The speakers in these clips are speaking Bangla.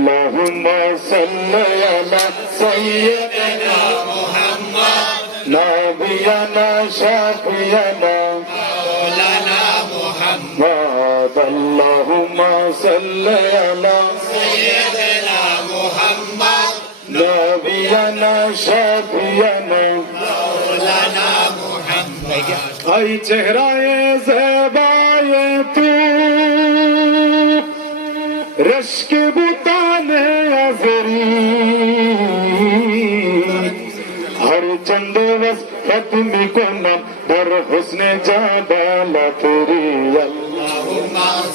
اللهم صل على سيدنا محمد نبينا شافينا مولانا محمد اللهم صل على سيدنا محمد نبينا شافينا مولانا محمد اي چهره زبای تو رشک بوتا नजरी हर चंद बस खत्म को नम दर हुस्न जाबाला तेरी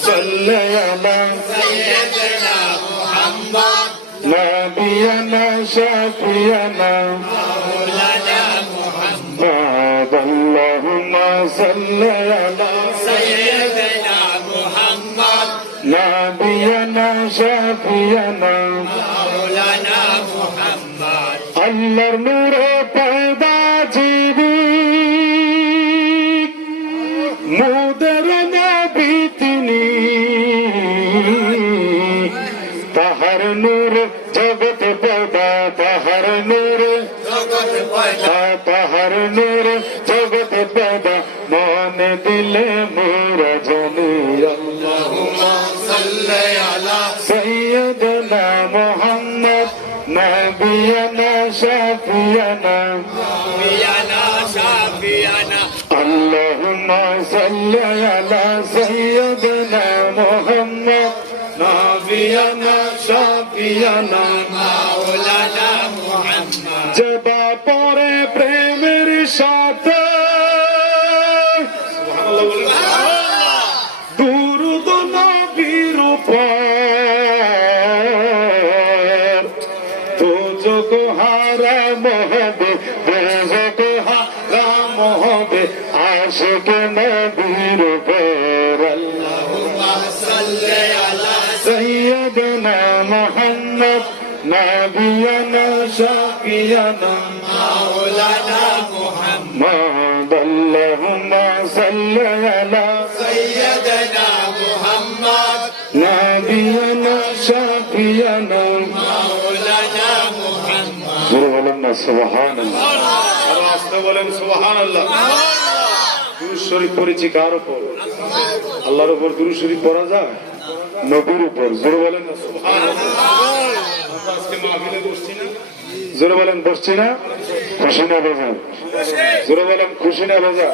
सल्लल्लाहु सय्यदना मुहम्मद नबियाना शफियाना मौलाना मुहम्मद अल्लाहुम्मा सल्लल्लाहु सय्यदना শফিয়ানা মাওলানা মুহাম্মদ আল্লাহর নূরে পয়দা জীবি মুদের নবী তিনি তাহার নূর জগত পয়দা তাহার নূর জগত পয়দা তাহার নূর جان دل میرا جلی اللهم صل على سيدنا محمد نبينا شافينا نبينا شافينا اللهم صل على سيدنا محمد نبينا شافينا مولانا محمد جبا پورے پریم رشاد نبي رفير اللهم صل على سيدنا محمد. نبينا شافينا مولانا محمد اللهم صل على سيدنا محمد نبينا شافينا مولانا محمد سبحان الله سبحان الله আল্লাহর উপর দুরূদ শরীফ পড়া যায়? নবীর উপর। জোরে বলেন জোরে বলেন, বসছি না? খুশি না বেজা জোরে বলেন, খুশি না বেজা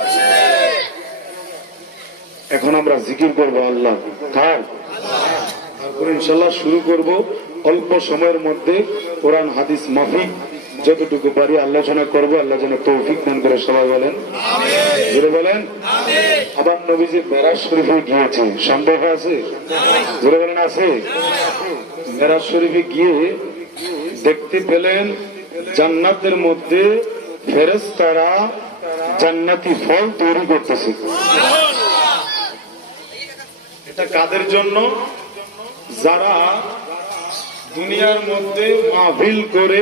এখন আমরা জিকির করব আল্লাহ। তারপর ইনশাল্লাহ শুরু করব অল্প সময়ের মধ্যে কোরআন, হাদিস মাফিক যতটুকু পারি আলোচনা করব আল্লাহ যেন তৌফিক দান করে সবাই বলেন। বলেন? আবার নবীজি মেরাজ শরীফে গিয়েছে। সন্দেহ আছে? জুড়ে বলেন আছে? মেরাজ শরীফে গিয়ে দেখতে পেলেন জান্নাতের মধ্যে ফেরেশতারা জান্নাতি ফল তৈরি করতেছে। এটা কাদের জন্য? যারা দুনিয়ার মধ্যে মাহফিল করে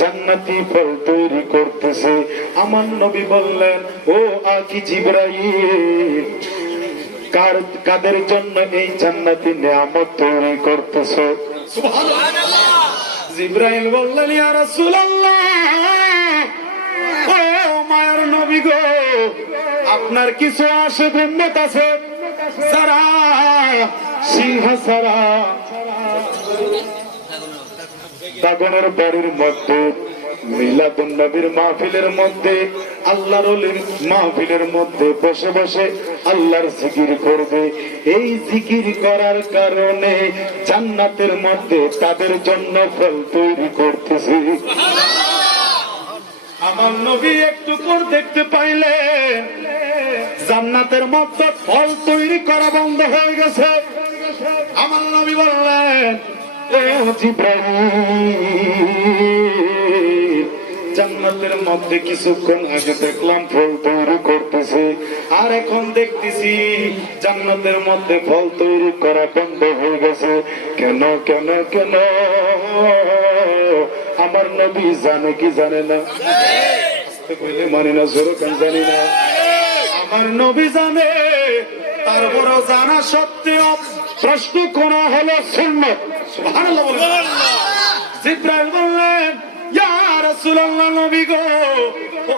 জান্নাতি ফল তৈরি করতেছে। আমার নবী বললেন ও আকি জিবরাইল কার কাদের জন্য এই জান্নাতি নিয়ামত তৈরি করতেছো? জিব্রাইল বললেন ইয়া রাসূলুল্লাহ ও মায়ের নবী গো আপনার কিছু আসে উম্মত আছে? যারা সিংহ সারা দাগনের বাড়ির মধ্যে, মিলাদুন নবীর মাহফিলের মধ্যে, আল্লাহর অলির মাহফিলের মধ্যে বসে বসে আল্লাহর জিকির করবে। এই জিকির করার কারণে জান্নাতের মধ্যে তাদের জন্য ফল তৈরি করতেছে। আমার নবী একটু পর দেখতে পাইলেন, জান্নাতের মধ্যে ফল তৈরি করা বন্ধ হয়ে গেছে। আমার নবী বললেন জান্নাতের মধ্যে কিছুক্ষণ আগে দেখলাম ফল তৈরি করতেছে। আর এখন দেখতেছি জান্নাতের মধ্যে ফল তৈরি করা বন্ধ হয়ে গেছে। কেন কেন কেন? আমার নবী জানে কি জানে না? কইলে মানি না, জোর কেন জানি না? আমার নবী জানে তারপরও জানা সত্ত্বেও প্রশ্ন করা হলো শূন্য। জিব্রাইল বললেন ইয়া রাসূলুল্লাহ নবী গো